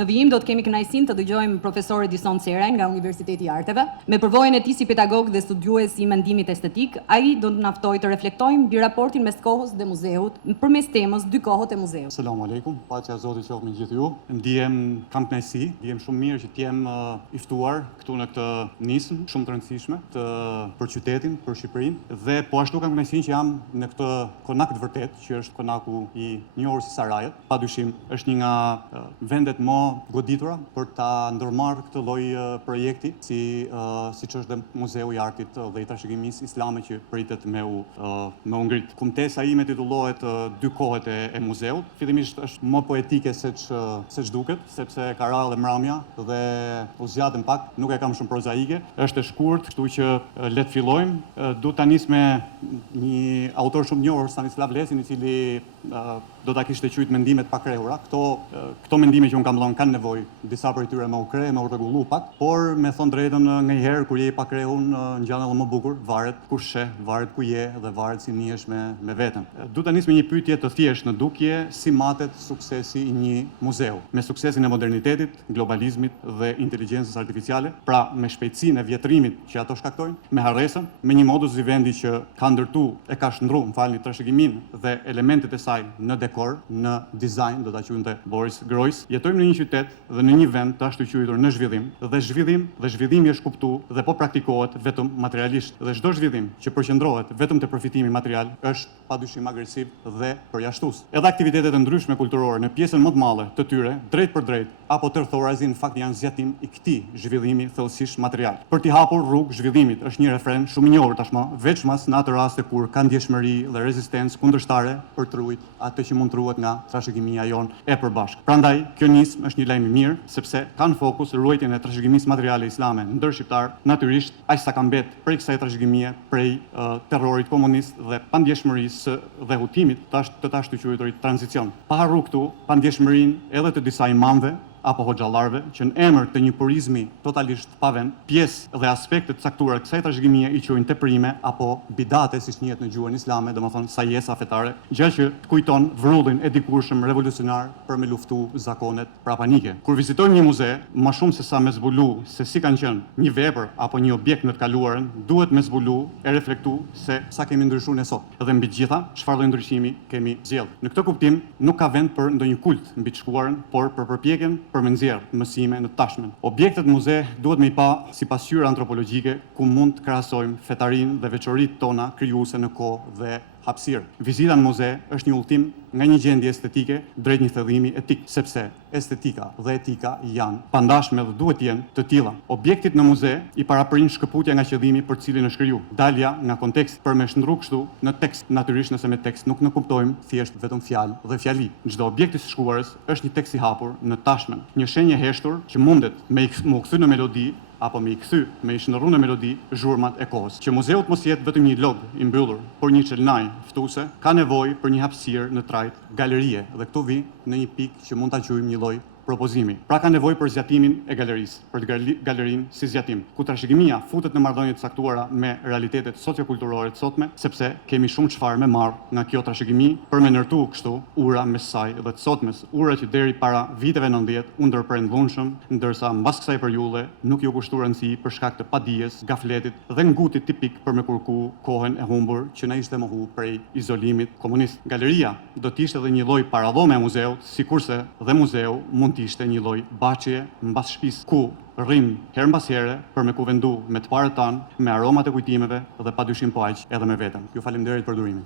Në vijim do të kemi kënaqësinë të dëgjojmë profesor Edison Ceraj nga Universiteti i Arteve. Me përvojën e tij si pedagog dhe studiues i mendimit estetik, ai do të na ftojë të reflektojmë mbi raportin mes kohës dhe muzeut përmes temës dy kohët e muzeut. Selam aleikum, paqja e Zotit qoftë me gjithë ju. Kam kënaqësi, ndihem shumë mirë që të jem i ftuar këtu në këtë nismë shumë të rëndësishme për qytetin, për Shqipërinë dhe po ashtu kam kënaqësinë që jam në këtë konak të vërtet, që është konaku i njohur si Sarajët. Padyshim është një nga vendet më goditura për ta ndërmarrë këtë lloj projekti, siç është dhe Muzeu i Artit dhe i Trashëgimisë Islame që pritet me u ngrit. Kumtesa ime titullohet Dy kohët e muzeut. Fillimisht është më poetike seç duket, sepse ka rallë e mramja dhe u zgjatën pak, nuk e kam shumë prozaike. Është e shkurt, kështu që le të fillojmë. Du ta nis me një autor shumë njohur, Stanislav Lesin, i cili do ta kishte quajtur mendimet pa krehura. Këto mendime që unë kam dhënë kanë nevojë disa prej tyre me u kreh, me u rregullu pak, por me thon drejtën nganjëherë kur je i pa krehur ngjan edhe më bukur, varet ku sheh, varet ku je dhe varet si nihesh me veten. Du ta nis me një pyetje të thjeshtë në dukje, si matet suksesi i një muzeu? Me suksesin e modernitetit, globalizmit dhe inteligjencës artificiale, pra me shpejtësinë e vjetrimit që ato shkaktojnë, me harresën, me një modus vivendi që ka ka shndru, trashëgiminë dhe elementet e saj në dekor, në dizajn, do ta quajmë Boris Groys. Jetojmë në një qytet dhe në një vend të ashtu quajtur në zhvillim, dhe zhvillimi është kuptuar dhe po praktikohet vetëm materialisht. Dhe çdo zhvillim që përqendrohet vetëm te përfitimi material është padyshim agresiv dhe përjashtues. Edhe aktivitetet e ndryshme kulturore në pjesën më të madhe të tyre, drejt për drejt apo tërthorazi në fakt janë zgjatim i këtij zhvillimi thellësisht material. Për t'i hapur rrugë zhvillimit është një refren shumë i njohur tashmë, veçmas në atë raste kur ka ndjeshmëri dhe rezistencë kundërshtare për të ruajtur atë që mund të ruhet nga trashëgimia jonë e përbashkët. Prandaj, kjo nismë është një lajm i mirë, sepse kanë fokus ruajtjen e trashëgimisë materiale islame ndër shqiptar, natyrisht aq sa ka mbet prej kësaj trashëgimie, prej terrorit komunist dhe pandjeshmërisë dhe hutimit të ashtu quajturit tranzicion. Pa harru këtu pandjeshmërinë edhe të disa imamëve apo hoxhallarëve që në emër të një purizmi totalisht pavend, pjesë dhe aspekte të caktuara kësaj trashëgimie i quajnë teprime apo bidate, siç njihet në gjuhën islame, domethënë sajesa fetare, gjë që kujton vrullin e dikurshëm revolucionar për me luftu zakonet prapanike. Kur vizitojmë një muze, më shumë se sa me zbulu se si kanë qenë një vepër apo një objekt në të kaluarën, duhet me zbulu e reflektu se sa kemi ndryshuar ne sot. Dhe mbi të gjitha, çfarë lloj ndryshimi kemi zgjedhur. Në këtë kuptim, nuk ka vend për ndonjë kult mbi të shkuarën, por për përpjekjen për me nxjerrë mësime në tashmen. Objektet muze duhet me i pa si pasqyrë antropologjike ku mund të krahasojmë fetarinë dhe veçoritë tona krijuese në kohë dhe hapësirë. Vizita në muze është një udhtim nga një gjendje estetike drejt një thellimi etik, sepse estetika dhe etika janë pandashme dhe duhet jenë të tilla. Objektit në muze i paraprin shkëputja nga qëllimi për të cilin është krijuar, dalja nga kontekst për me shndru kështu në tekst. Natyrisht nëse me tekst nuk në kuptojmë thjesht vetëm fjalë dhe fjali. Çdo objekt i shkuarës është një tekst i hapur në tashmen, një shenjë heshtur që mundet me u kthy në melodi apo me i kthy, me i shndërru në melodi zhurmat e kohës. Që muzeut mos jetë vetëm një log i mbyllur, por një çelnaj ftuese, ka nevojë për një hapësirë në trajt galerie dhe këtu vi në një pikë që mund ta quajmë një lloj propozimi. Pra ka nevojë për zgjatimin e galerisë, për galerinë si zgjatim, ku trashëgimia futet në marrëdhënie të caktuara me realitetet sociokulturore të sotme, sepse kemi shumë çfarë me marr nga kjo trashëgimi për me ndërtu kështu ura mes saj dhe të sotmes, ura që deri para viteve 90 u ndërprendllunshëm, ndërsa mbas kësaj periudhe nuk ju kushtu rëndësi për shkak të padijes, gafletit dhe ngutit tipik për me kurku kohën e humbur që na ishte mohu prej izolimit komunist. Galeria do të ishte edhe një lloj paradhome e muzeut, sikurse dhe muzeu mund të ishte një lloj baçje mbas shtëpisë ku rrim her mbas here për me kuvendu me të parët tanë, me aromat e kujtimeve dhe padyshim po aq edhe me veten. Ju faleminderit për durimin.